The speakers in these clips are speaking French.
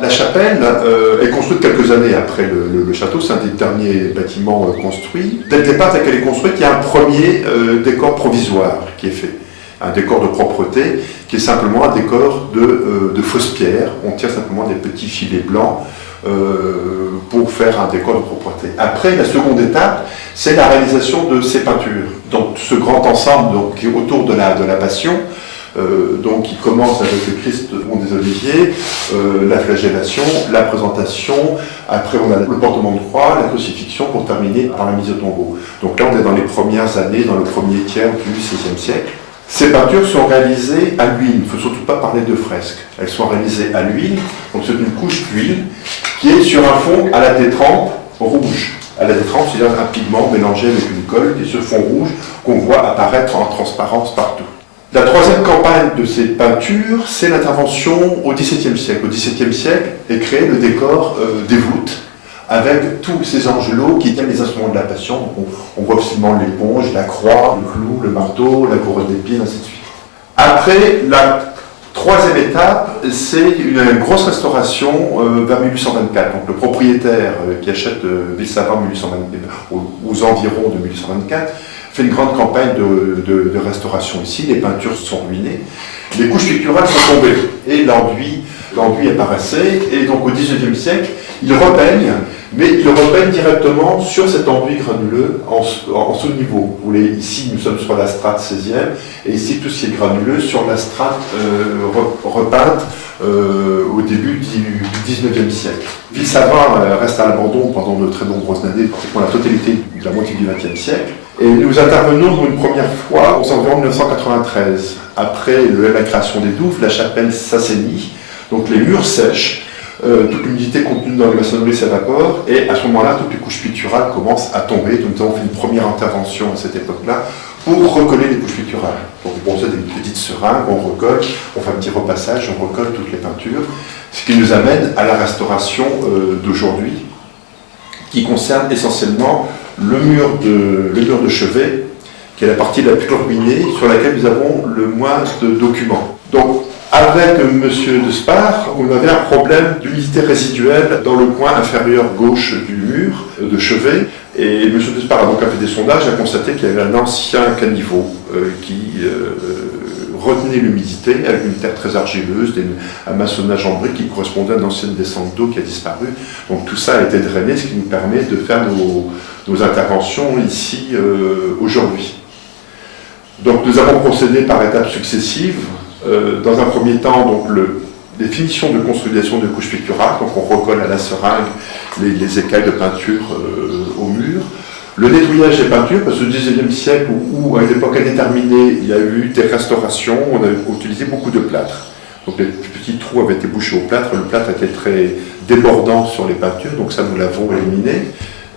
La chapelle est construite quelques années après le château, c'est un des derniers bâtiments construits. Dès le départ, dès qu'elle est construite, il y a un premier décor provisoire qui est fait. Un décor de propreté qui est simplement un décor de fausses pierres. On tire simplement des petits filets blancs pour faire un décor de propreté. Après, la seconde étape, c'est la réalisation de ces peintures. Donc ce grand ensemble qui est autour de la Passion, donc il commence avec le Christ au mont des Oliviers, la flagellation, la présentation, après on a le portement de croix, la crucifixion pour terminer par la mise au tombeau. Donc là on est dans les premières années, dans le premier tiers du XVIe siècle. Ces peintures sont réalisées à l'huile, il ne faut surtout pas parler de fresques. Elles sont réalisées à l'huile, donc c'est une couche d'huile qui est sur un fond à la détrempe rouge. À la détrempe, c'est-à-dire un pigment mélangé avec une colle qui est ce fond rouge qu'on voit apparaître en transparence partout. La troisième campagne de ces peintures, c'est l'intervention au XVIIe siècle. Au XVIIe siècle est créé le décor des voûtes, avec tous ces angelots qui tiennent les instruments de la Passion. On voit absolument l'éponge, la croix, le clou, le marteau, la couronne d'épines, ainsi de suite. Après, la troisième étape, c'est une grosse restauration vers 1824. Donc le propriétaire qui achète Ville-Savin aux environs de 1824 fait une grande campagne de restauration ici. Les peintures sont ruinées, les couches picturales sont tombées et l'enduit apparaissait. Et donc au XIXe siècle, il repeigne, mais il repeigne directement sur cet enduit granuleux en sous-niveau. Vous voyez, ici nous sommes sur la strate 16e, et ici tout ce qui est granuleux sur la strate repeinte au début du XIXe siècle. Ville-Savin reste à l'abandon pendant de très nombreuses années, pratiquement la totalité de la moitié du XXe siècle. Et nous intervenons une première fois aux environs de 1993. Après la création des douves, la chapelle s'assainit, donc les murs sèchent, toute l'humidité contenue dans la maçonnerie s'évapore, et à ce moment-là, toutes les couches picturales commencent à tomber. Donc nous avons fait une première intervention à cette époque-là pour recoller les couches picturales. Donc on procède à une petite seringue, on recolle, on fait un petit repassage, on recolle toutes les peintures, ce qui nous amène à la restauration d'aujourd'hui, qui concerne essentiellement le mur de chevet, qui est la partie la plus ruinée, sur laquelle nous avons le moins de documents. Donc, avec M. Despard, on avait un problème d'humidité résiduelle dans le coin inférieur gauche du mur de chevet. Et M. Despard a donc fait des sondages et a constaté qu'il y avait un ancien caniveau qui retenait l'humidité avec une terre très argileuse, un maçonnage en briques qui correspondait à une ancienne descente d'eau qui a disparu. Donc tout ça a été drainé, ce qui nous permet de faire nos interventions ici aujourd'hui. Donc nous avons procédé par étapes successives. Dans un premier temps, donc, les finitions de consolidation de couches picturales, donc on recolle à la seringue les écailles de peinture au mur. Le nettoyage des peintures, parce que au XIXe siècle, où à une époque indéterminée, il y a eu des restaurations, on a utilisé beaucoup de plâtre. Donc les petits trous avaient été bouchés au plâtre, le plâtre était très débordant sur les peintures, donc ça nous l'avons éliminé.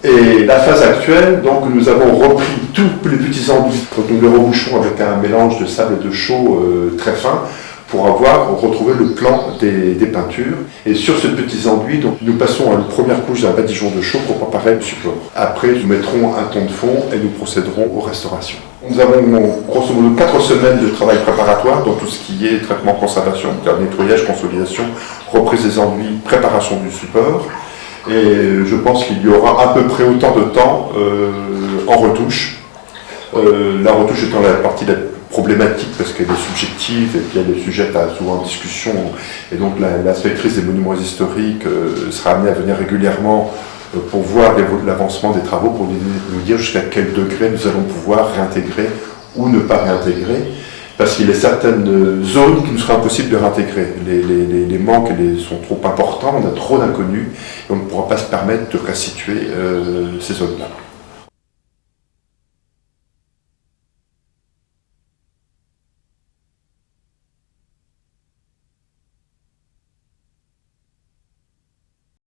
Et la phase actuelle, donc nous avons repris tous les petits enduits, donc nous les rebouchons avec un mélange de sable et de chaux très fin pour retrouvé le plan des peintures. Et sur ce petit enduit, donc, nous passons à une première couche d'un badigeon de chaux pour préparer le support. Après, nous mettrons un ton de fond et nous procéderons aux restaurations. Nous avons grosso modo 4 semaines de travail préparatoire dans tout ce qui est traitement conservation, c'est-à-dire nettoyage, consolidation, reprise des enduits, préparation du support. Et je pense qu'il y aura à peu près autant de temps en retouche. La retouche étant la partie la problématique parce qu'elle est subjective et puis elle est sujette à souvent discussion. Et donc l'inspectrice des monuments historiques sera amenée à venir régulièrement pour voir l'avancement des travaux, pour nous dire jusqu'à quel degré nous allons pouvoir réintégrer ou ne pas réintégrer. Parce qu'il y a certaines zones qui nous sera impossible de réintégrer. Les manques sont trop importants, on a trop d'inconnus, et on ne pourra pas se permettre de restituer ces zones-là.